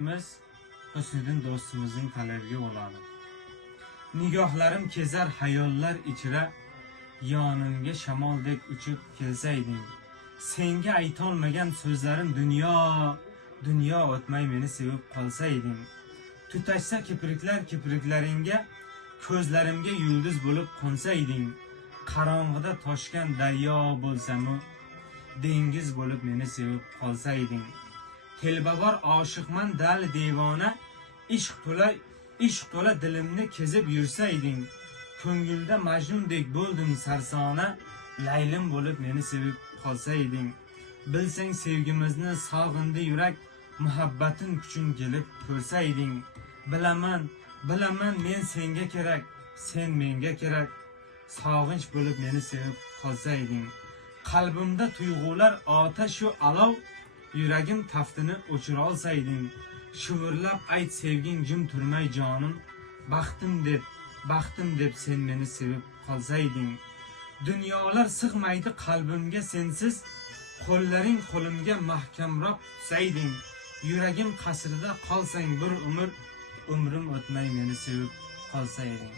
Biz Hüsnüddin dostumuzun talebiga oladi. Nigohlarim kezar hayollar ichra, yonimga shamoldek uchib kelsayding. Senga aytolmagan so'zlarim dunyo o'tmay meni sevib qolsayding. Tutashsa kipriklaringga, ko'zlarimga yulduz bo'lib qonsayding. Qarong'ida toshgan daryo bo'lsamu, dengiz bo'lib meni sevib qolsayding. Telbabor oshiqman dal devona, ishq to'la dilimni kezib yursayding. Ko'ngilda majnundek bo'ldim sarsona, laylim bo'lib meni sevib qolsayding. Bilsang sevgimizni sog'indi yurak, muhabbatin kuchun kelib ko'rsayding. Bilaman men senga kerak, sen menga kerak, sog'inch bo'lib meni sevib qolsayding. Qalbimda tuyg'ular otash va alov, yuragim taftini o'chira olsayding. Shivirlab ayt sevging jim turmay jonim, baxtim deb sen meni sevib qolsayding. Dunyolar sig'maydi qalbimga sensiz, qo'llaring qo'limga mahkamroq tutsayding. Yuragim qasrida qolsang bir umr, umrim o'tmay meni sevib qolsayding.